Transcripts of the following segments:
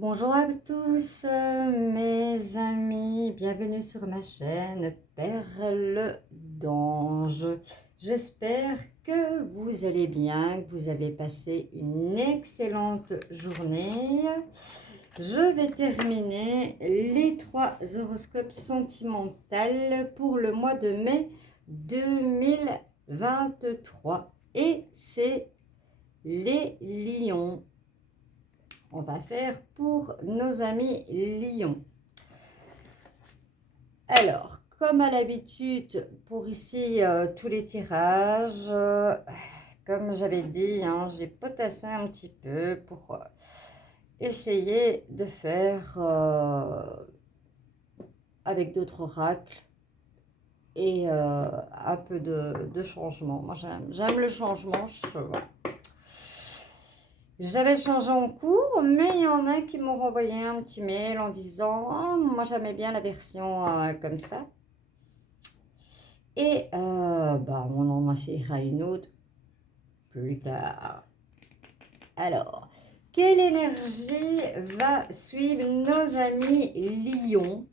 Bonjour à tous mes amis, bienvenue sur ma chaîne Perle d'Ange. J'espère que vous allez bien, que vous avez passé une excellente journée. Je vais terminer les 3 horoscopes sentimentaux pour le mois de mai 2023 et c'est les lions. On va faire pour nos amis lions. Alors, comme à l'habitude, pour ici, tous les tirages, comme j'avais dit, j'ai potassé un petit peu pour essayer de faire avec d'autres oracles et un peu de changement. Moi, j'aime le changement. Voilà. J'avais changé en cours, mais il y en a qui m'ont renvoyé un petit mail en disant « Oh, moi j'aimais bien la version comme ça. » Et on en essaiera une autre plus tard. Alors, quelle énergie va suivre nos amis lions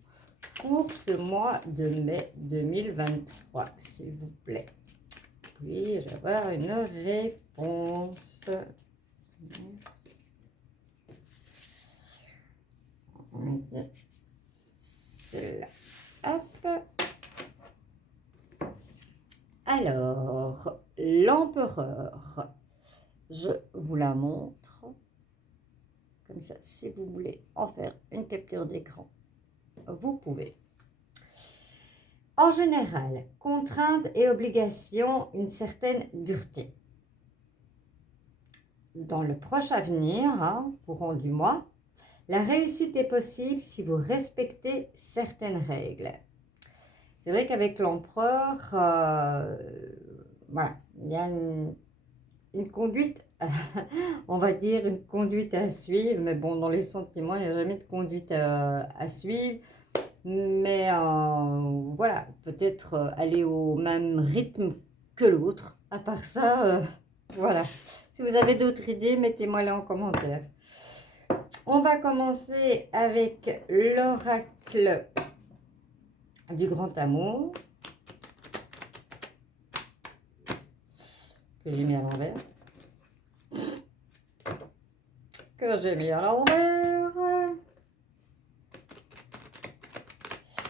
pour ce mois de mai 2023, s'il vous plaît? Oui, je vais avoir une réponse. Celle-là. Hop. Alors, l'empereur, je vous la montre. Comme ça, si vous voulez en faire une capture d'écran, vous pouvez. En général, contraintes et obligations, une certaine dureté. Dans le proche avenir, courant du mois, la réussite est possible si vous respectez certaines règles. C'est vrai qu'avec l'empereur, voilà, il y a une conduite, on va dire une conduite à suivre, mais bon, dans les sentiments, il n'y a jamais de conduite à suivre. Mais voilà, peut-être aller au même rythme que l'autre. À part ça, voilà. Si vous avez d'autres idées, mettez-moi les en commentaire. On va commencer avec l'oracle du grand amour, que j'ai mis à l'envers.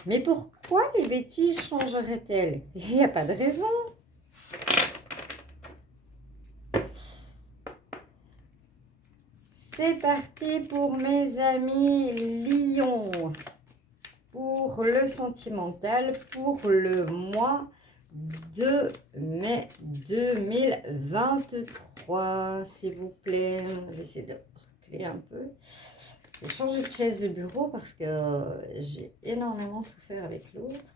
Mais pourquoi les bêtises changeraient-elles? Il n'y a pas de raison. C'est parti pour mes amis lions. Pour le sentimental, pour le mois de mai 2023, s'il vous plaît. Je vais essayer de reculer un peu. J'ai changé de chaise de bureau parce que j'ai énormément souffert avec l'autre.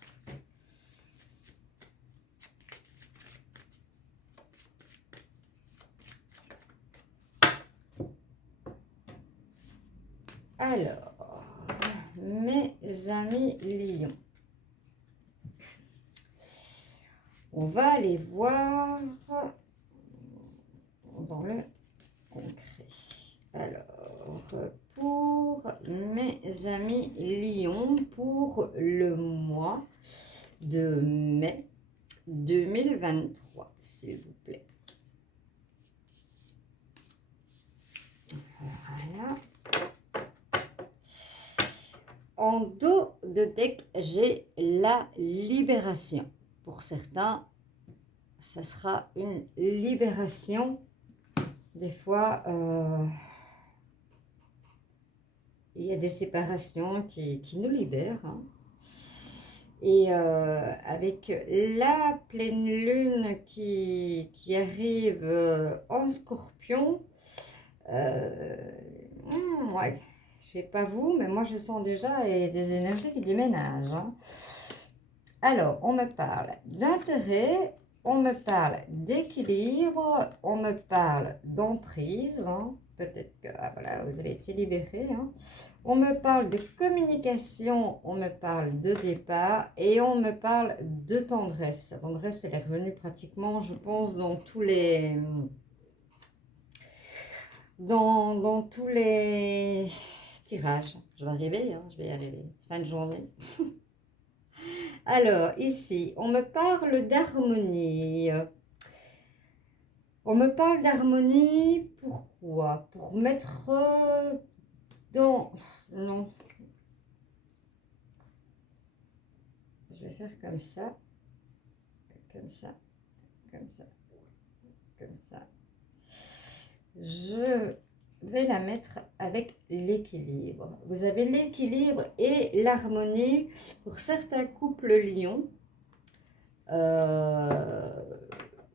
Alors, mes amis lions, on va aller voir dans le concret. Alors, pour mes amis lions, pour le mois de mai 2023, s'il vous plaît. Voilà. En dos de deck, j'ai la libération. Pour certains, ça sera une libération. Des fois, il y a des séparations qui nous libèrent. Et avec la pleine lune qui arrive en scorpion, ouais. Je ne sais pas vous, mais moi je sens déjà des énergies qui déménagent. Alors, on me parle d'intérêt, on me parle d'équilibre, on me parle d'emprise. Peut-être que voilà, vous avez été libéré. On me parle de communication, on me parle de départ et on me parle de tendresse. La tendresse, elle est revenue pratiquement, je pense, dans tous les... tirage. Je vais arriver, hein, je vais y arriver. Fin de journée. Alors, ici, on me parle d'harmonie. On me parle d'harmonie, pourquoi? Pour mettre dans... Non. Je vais faire comme ça, comme ça, comme ça, comme ça. Je vais la mettre avec l'équilibre. Vous avez l'équilibre et l'harmonie. Pour certains couples lions,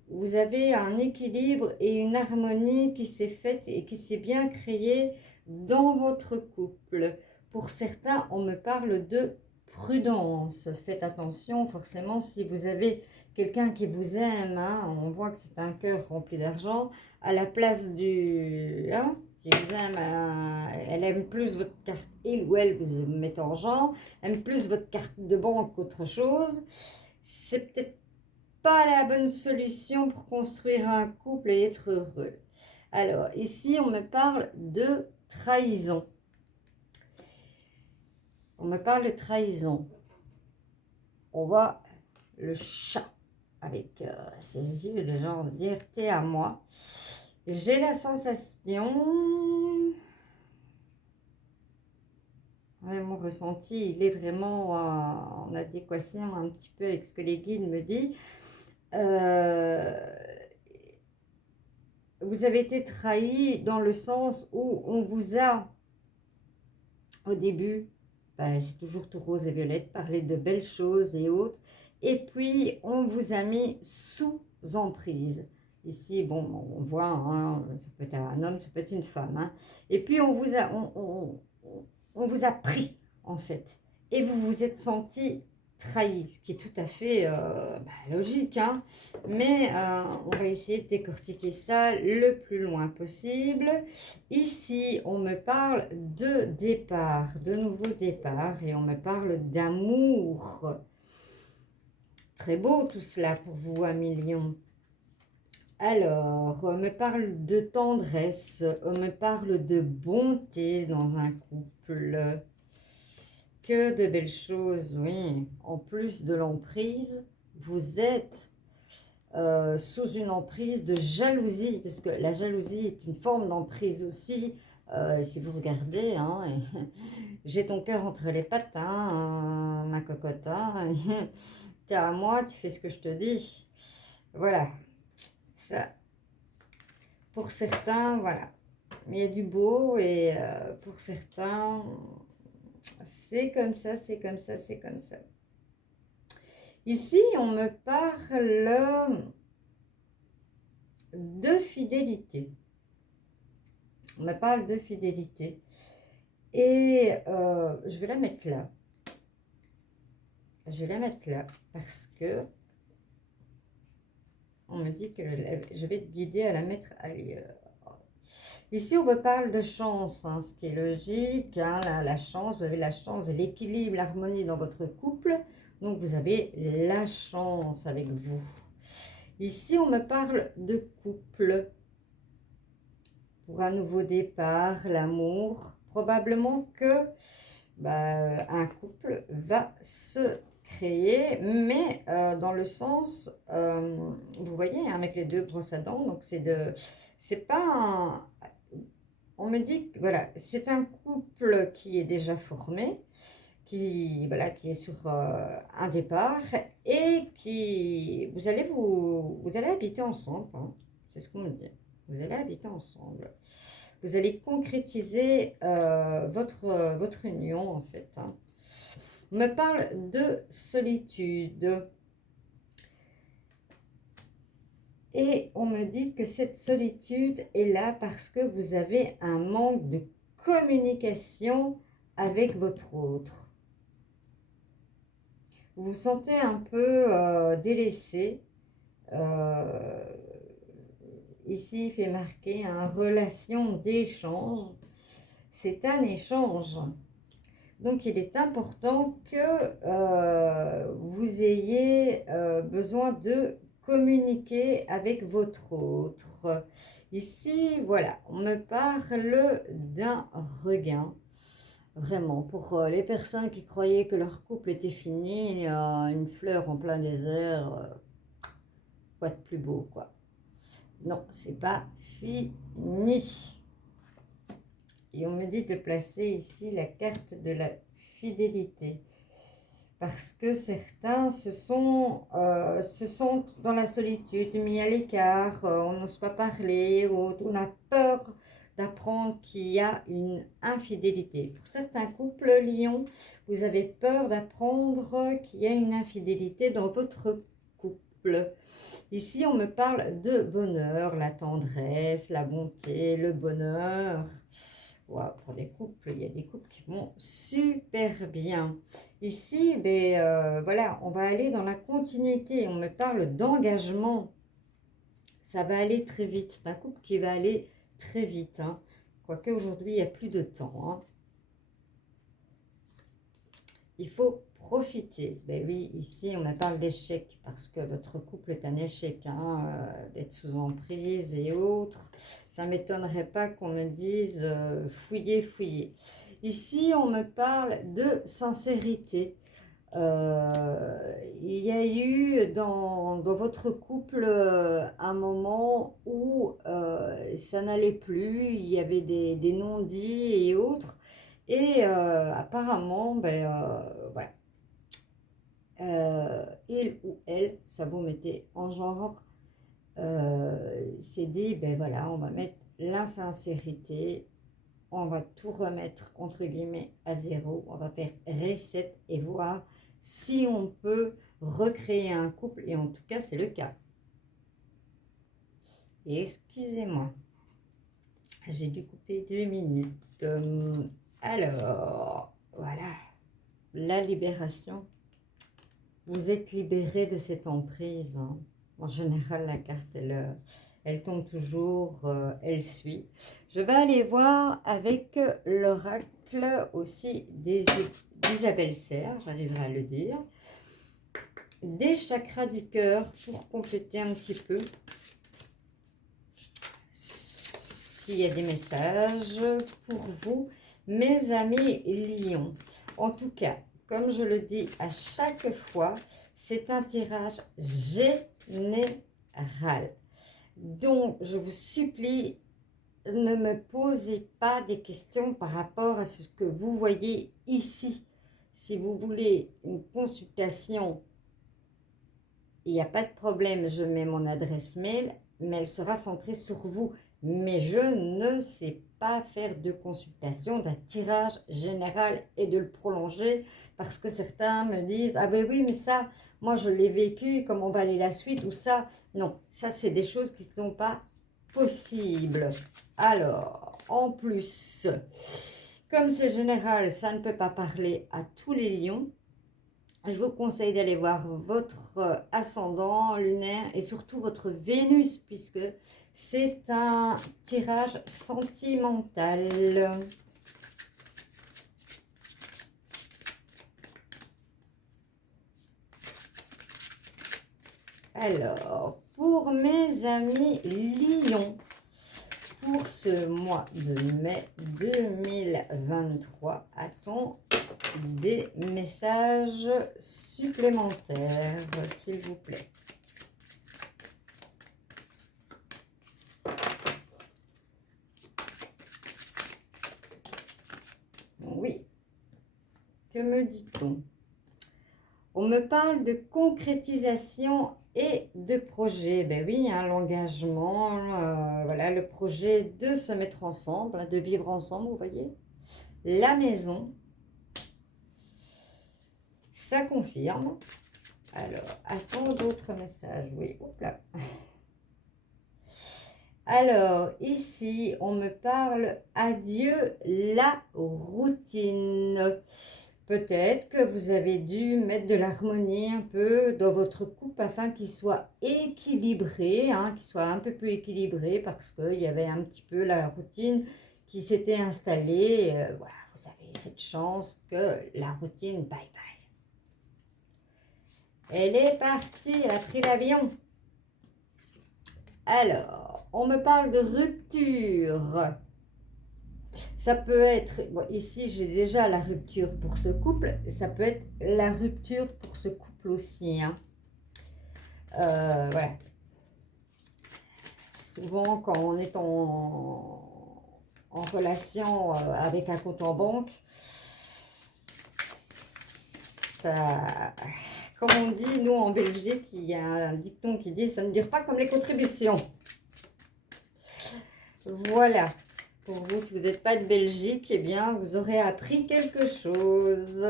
vous avez un équilibre et une harmonie qui s'est faite et qui s'est bien créée dans votre couple. Pour certains, on me parle de prudence. Faites attention, forcément, si vous avez quelqu'un qui vous aime, hein, on voit que c'est un cœur rempli d'argent, à la place du... Hein, qui vous aime, elle aime plus votre carte, il ou elle vous met en argent, aime plus votre carte de banque qu'autre chose. C'est peut-être pas la bonne solution pour construire un couple et être heureux. Alors, ici, on me parle de trahison. On me parle de trahison. On voit le chat avec ses yeux, le genre de dire « t'es à moi ». J'ai la sensation... Ouais, mon ressenti, il est vraiment en adéquation un petit peu avec ce que les guides me disent. Vous avez été trahi dans le sens où on vous a, au début, ben, c'est toujours tout rose et violette, parlé de belles choses et autres, et puis on vous a mis sous emprise. Ici, bon, on voit, hein, ça peut être un homme, ça peut être une femme, hein, et puis on vous a pris, en fait, et vous vous êtes senti trahi, ce qui est tout à fait logique, hein, mais on va essayer de décortiquer ça le plus loin possible. Ici, on me parle de départ, de nouveau départ, et on me parle d'amour. Très beau tout cela pour vous, amis lions. Alors, on me parle de tendresse, on me parle de bonté dans un couple. Que de belles choses, oui. En plus de l'emprise, vous êtes sous une emprise de jalousie, puisque la jalousie est une forme d'emprise aussi. Si vous regardez, hein, j'ai ton cœur entre les pattes, hein, ma cocotte, hein, t'es à moi, tu fais ce que je te dis. Voilà, ça, pour certains, voilà. Il y a du beau et pour certains, c'est comme ça, c'est comme ça, c'est comme ça. Ici, on me parle de fidélité. On me parle de fidélité. Et je vais la mettre là. Je vais la mettre là parce que on me dit que je vais te guider à la mettre ailleurs. Ici, on me parle de chance, hein, ce qui est logique. Hein, la chance, vous avez la chance, l'équilibre, l'harmonie dans votre couple. Donc, vous avez la chance avec vous. Ici, on me parle de couple. Pour un nouveau départ, l'amour. Probablement que un couple va se créer, mais dans le sens, vous voyez, hein, avec les deux brosses à dents, donc c'est pas un... On me dit que voilà, c'est un couple qui est déjà formé, qui est sur un départ et qui vous allez habiter ensemble, hein, c'est ce qu'on me dit. Vous allez habiter ensemble. Vous allez concrétiser votre union en fait. Hein. On me parle de solitude. Et on me dit que cette solitude est là parce que vous avez un manque de communication avec votre autre. Vous vous sentez un peu délaissé. Ici, il fait marquer une relation d'échange. C'est un échange. Donc, il est important que vous ayez besoin de communiquer avec votre autre. Ici, voilà, on me parle d'un regain. Vraiment, pour les personnes qui croyaient que leur couple était fini, une fleur en plein désert, quoi de plus beau, quoi. Non, c'est pas fini. Et on me dit de placer ici la carte de la fidélité. Parce que certains se sont dans la solitude, mis à l'écart, on n'ose pas parler, on a peur d'apprendre qu'il y a une infidélité. Pour certains couples, Lion, vous avez peur d'apprendre qu'il y a une infidélité dans votre couple. Ici, on me parle de bonheur, la tendresse, la bonté, le bonheur. Wow, pour des couples, il y a des couples qui vont super bien. Ici, ben, voilà, on va aller dans la continuité. On me parle d'engagement. Ça va aller très vite. C'est un couple qui va aller très vite. Hein. Quoique aujourd'hui, il n'y a plus de temps. Hein. Il faut profiter. Ben oui, ici, on me parle d'échec parce que votre couple est un échec, hein, d'être sous emprise et autres. Ça ne m'étonnerait pas qu'on me dise fouillez, fouillez. Ici, on me parle de sincérité. Il y a eu dans votre couple un moment où ça n'allait plus, il y avait des non-dits et autres. Et apparemment, ben, voilà, il ou elle, ça vous mettez en genre, s'est dit, ben voilà, on va mettre l'insincérité, on va tout remettre entre guillemets à zéro, on va faire reset et voir si on peut recréer un couple, et en tout cas c'est le cas. Et excusez-moi, j'ai dû couper 2 minutes. Alors, voilà, la libération. Vous êtes libéré de cette emprise. Hein. En général, la carte, elle tombe toujours, elle suit. Je vais aller voir avec l'oracle aussi d'Isabelle Serre, j'arriverai à le dire. Des chakras du cœur pour compléter un petit peu. S'il y a des messages pour vous, mes amis lions. En tout cas, comme je le dis à chaque fois, c'est un tirage général. Donc, je vous supplie, ne me posez pas des questions par rapport à ce que vous voyez ici. Si vous voulez une consultation, il n'y a pas de problème, je mets mon adresse mail, mais elle sera centrée sur vous. Mais je ne sais pas faire de consultation, d'un tirage général et de le prolonger parce que certains me disent « Ah ben oui, mais ça, moi je l'ai vécu, comment va aller la suite ?» ou ça. Non, ça c'est des choses qui ne sont pas possibles. Alors, en plus, comme c'est général, ça ne peut pas parler à tous les lions. Je vous conseille d'aller voir votre ascendant lunaire et surtout votre Vénus, puisque c'est un tirage sentimental. Alors, pour mes amis lions, pour ce mois de mai 2023, a-t-on des messages supplémentaires, s'il vous plaît? Oui. Que me dit-on? On me parle de concrétisation et de projet. Ben oui, hein, l'engagement, voilà, le projet de se mettre ensemble, de vivre ensemble, vous voyez. La maison, ça confirme. Alors, a-t-on d'autres messages? Oui, hop là. Alors, ici, on me parle adieu la routine. Peut-être que vous avez dû mettre de l'harmonie un peu dans votre couple afin qu'il soit équilibré, hein, qu'il soit un peu plus équilibré parce qu'il y avait un petit peu la routine qui s'était installée. Voilà, vous avez cette chance que la routine, bye bye. Elle est partie, elle a pris l'avion. Alors, on me parle de rupture. Ça peut être, bon, ici j'ai déjà la rupture pour ce couple, ça peut être la rupture pour ce couple aussi, hein. Voilà. Souvent, quand on est en relation avec un compte en banque, ça, comme on dit, nous en Belgique, il y a un dicton qui dit « ça ne dure pas comme les contributions ». Voilà. Pour vous, si vous n'êtes pas de Belgique, eh bien, vous aurez appris quelque chose.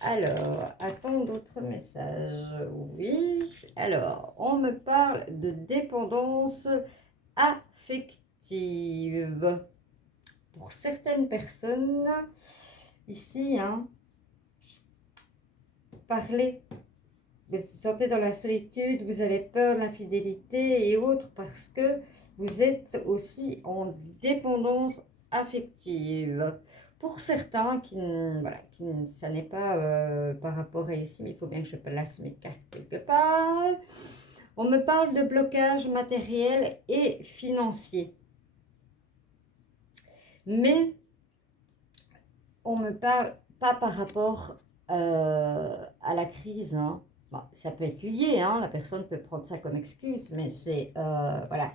Alors, attends d'autres messages. Oui. Alors, on me parle de dépendance affective. Pour certaines personnes, ici, hein, parler, vous vous sentez dans la solitude, vous avez peur de l'infidélité et autres parce que vous êtes aussi en dépendance affective. Pour certains, voilà, ça n'est pas par rapport à ici, mais il faut bien que je place mes cartes quelque part. On me parle de blocage matériel et financier. Mais on ne me parle pas par rapport à la crise, hein. Bon, ça peut être lié, hein, la personne peut prendre ça comme excuse, mais c'est, voilà,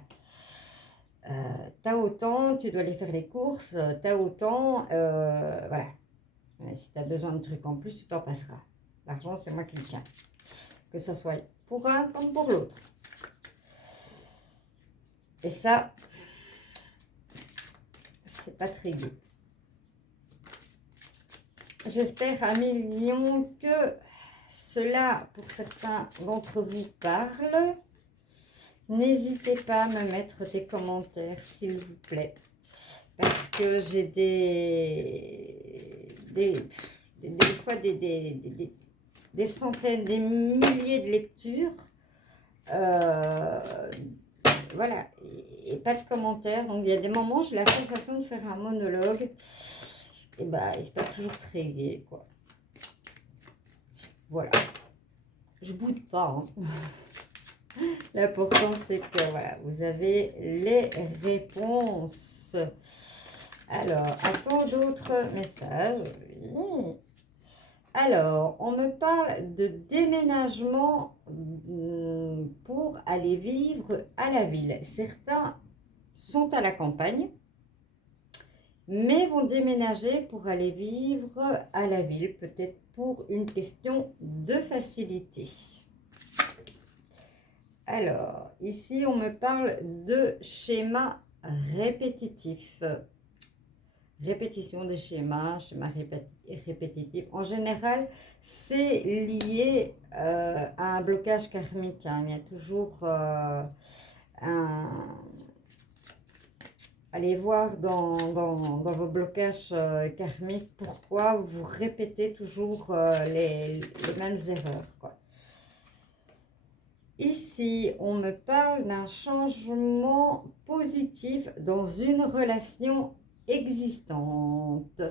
t'as autant, tu dois aller faire les courses, t'as autant, voilà. Si t'as besoin de trucs en plus, tu t'en passeras. L'argent, c'est moi qui le tiens. Que ce soit pour un comme pour l'autre. Et ça, c'est pas très gai. J'espère à millions que cela, pour certains d'entre vous, parle. N'hésitez pas à me mettre des commentaires, s'il vous plaît. Parce que j'ai des fois des centaines, des milliers de lectures. Voilà, et pas de commentaires. Donc, il y a des moments, j'ai la sensation de faire un monologue. Et bah, c'est pas toujours très gai, quoi. Voilà. Je boude pas, hein. L'important, c'est que, voilà, vous avez les réponses. Alors, attends d'autres messages. Oui. Alors, on me parle de déménagement pour aller vivre à la ville. Certains sont à la campagne, mais vont déménager pour aller vivre à la ville, peut-être pour une question de facilité. Alors, ici, on me parle de schéma répétitif. Répétition des schémas répétitifs. En général, c'est lié à un blocage karmique, hein. Il y a toujours Allez voir dans vos blocages karmiques pourquoi vous répétez toujours les mêmes erreurs, quoi. Ici, on me parle d'un changement positif dans une relation existante.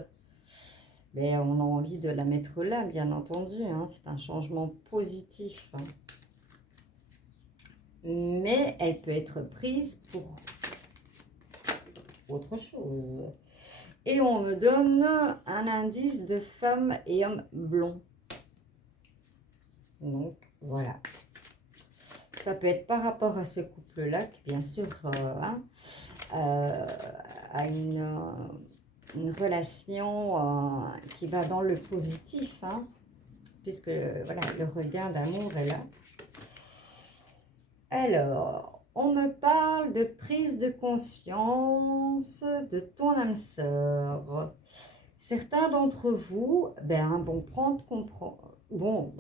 Mais on a envie de la mettre là, bien entendu, hein. C'est un changement positif, hein. Mais elle peut être prise pour autre chose. Et on me donne un indice de femme et homme blond. Donc, voilà. Ça peut être par rapport à ce couple-là, qui bien sûr a une relation qui va dans le positif, hein, puisque voilà, le regain d'amour est là. Alors, on me parle de prise de conscience de ton âme sœur. Certains d'entre vous vont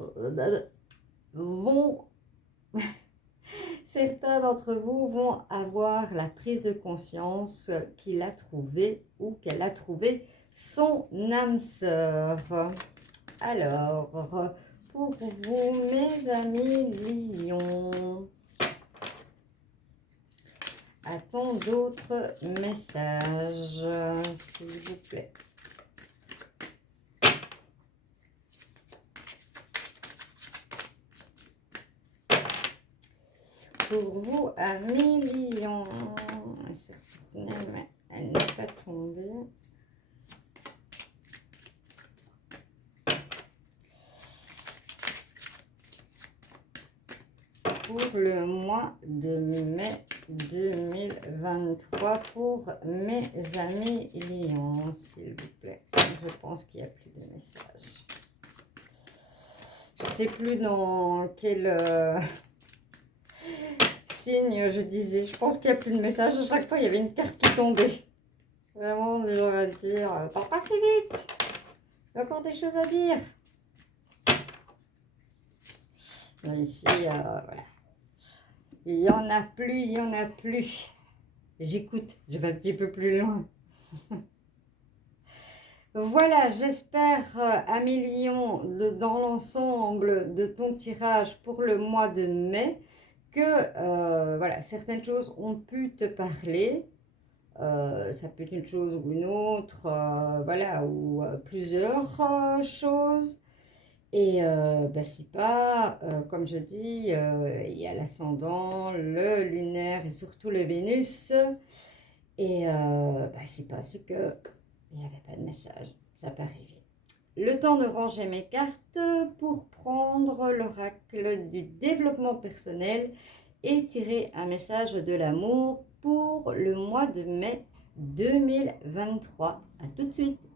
certains d'entre vous vont avoir la prise de conscience qu'il a trouvé ou qu'elle a trouvé son âme sœur. Alors, pour vous, mes amis lions, attends d'autres messages, s'il vous plaît. Pour vous, amis lions, elle ne pas tomber. Pour le mois de mai 2023 pour mes amis lions, s'il vous plaît. Je pense qu'il n'y a plus de messages. Je ne sais plus dans quel signe je disais. Je pense qu'il n'y a plus de messages. À chaque fois, il y avait une carte qui tombait. Vraiment, je vais dire, parle pas si vite. Il y a encore des choses à dire. Mais ici, voilà. Il n'y en a plus, il n'y en a plus. J'écoute, je vais un petit peu plus loin. Voilà, j'espère, Amélion, dans l'ensemble de ton tirage pour le mois de mai, que voilà, certaines choses ont pu te parler. Ça peut être une chose ou une autre, voilà, ou plusieurs choses. Et bah, si pas, comme je dis, il y a l'ascendant, le lunaire et surtout le Vénus. Et bah, si pas, c'est que il n'y avait pas de message. Ça peut arriver. Le temps de ranger mes cartes pour prendre l'oracle du développement personnel et tirer un message de l'amour pour le mois de mai 2023. À tout de suite.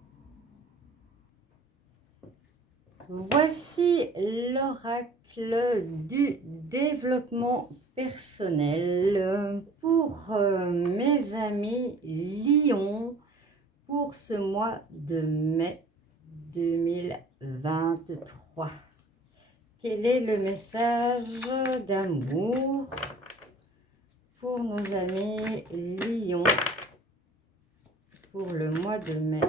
Voici l'oracle du développement personnel pour mes amis lions pour ce mois de mai 2023. Quel est le message d'amour pour nos amis lions pour le mois de mai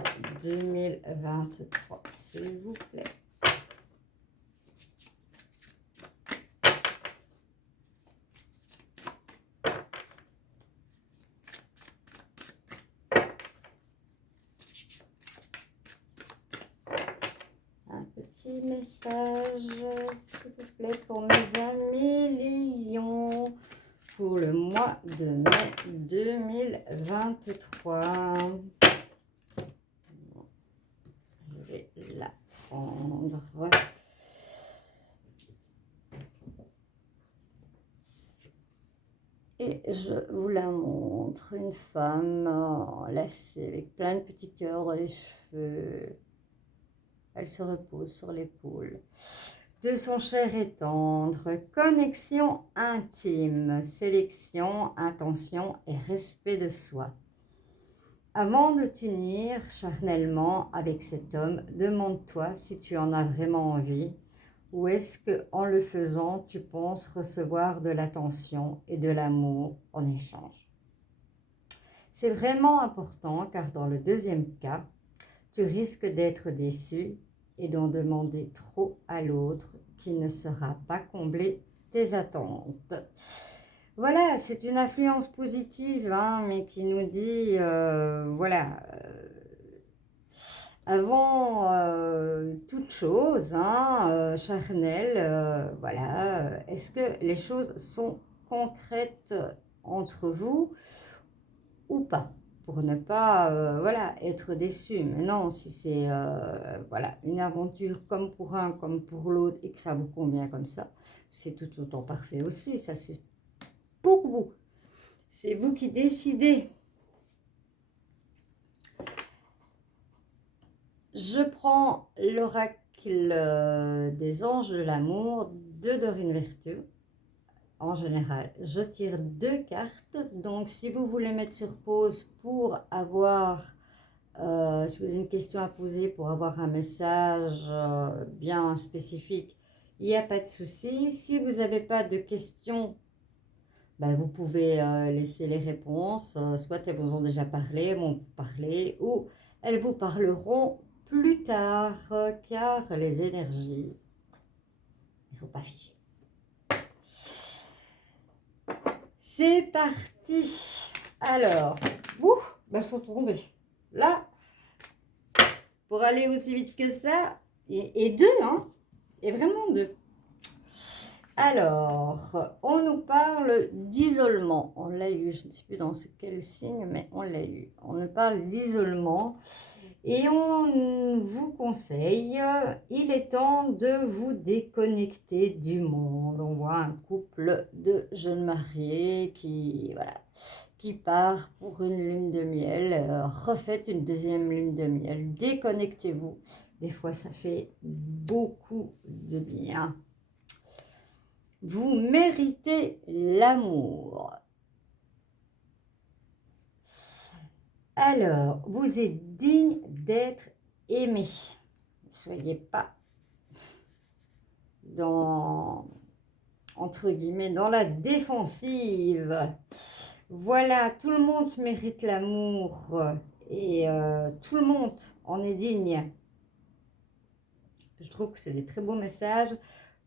2023, s'il vous plaît? Petit message, s'il vous plaît, pour mes amis lions pour le mois de mai 2023. Je vais la prendre. Et je vous la montre. Une femme enlacée avec plein de petits cœurs dans les cheveux. Elle se repose sur l'épaule de son cher et tendre. Connexion intime, sélection, intention et respect de soi. Avant de t'unir charnellement avec cet homme, demande-toi si tu en as vraiment envie ou est-ce qu'en le faisant, tu penses recevoir de l'attention et de l'amour en échange. C'est vraiment important car dans le deuxième cas, tu risques d'être déçu et d'en demander trop à l'autre qui ne saura pas combler tes attentes. Voilà, c'est une influence positive, hein, mais qui nous dit, voilà, avant toute chose, hein, charnel, voilà, est-ce que les choses sont concrètes entre vous ou pas? Pour ne pas voilà, être déçu. Mais non, si c'est voilà, une aventure comme pour un, comme pour l'autre, et que ça vous convient comme ça, c'est tout autant parfait aussi. Ça, c'est pour vous. C'est vous qui décidez. Je prends l'oracle des anges de l'amour de Dorine Vertueux. En général, je tire 2 cartes. Donc, si vous voulez mettre sur pause pour avoir, si vous avez une question à poser, pour avoir un message bien spécifique, il n'y a pas de souci. Si vous n'avez pas de questions, ben, vous pouvez laisser les réponses. Soit elles vous ont déjà parlé, m'ont parlé, ou elles vous parleront plus tard, car les énergies ne sont pas figées. C'est parti. Alors, elles sont tombées. Là, pour aller aussi vite que ça, et deux, hein, et vraiment deux. Alors, on nous parle d'isolement. On l'a eu, je ne sais plus dans quel signe, mais on l'a eu. On nous parle d'isolement et on vous conseille, il est temps de vous déconnecter du monde. On voit un couple de jeunes mariés qui, voilà, qui part pour une lune de miel. Refaites une deuxième lune de miel. Déconnectez-vous. Des fois, ça fait beaucoup de bien. Vous méritez l'amour. Alors, vous êtes digne d'être aimé. Ne soyez pas dans, entre guillemets, dans la défensive. Voilà, tout le monde mérite l'amour et tout le monde en est digne. Je trouve que c'est des très beaux messages.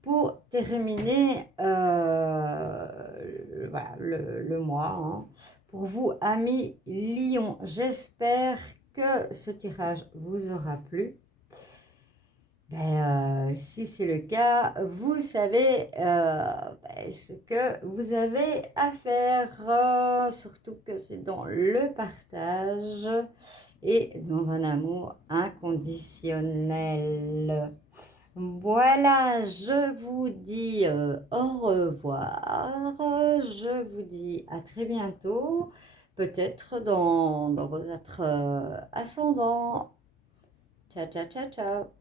Pour terminer voilà, le mois, hein. Pour vous, amis Lion, j'espère que ce tirage vous aura plu. Si c'est le cas, vous savez ce que vous avez à faire, surtout que c'est dans le partage et dans un amour inconditionnel. Voilà, je vous dis au revoir, je vous dis à très bientôt, peut-être dans votre ascendant. Ciao, ciao, ciao, ciao.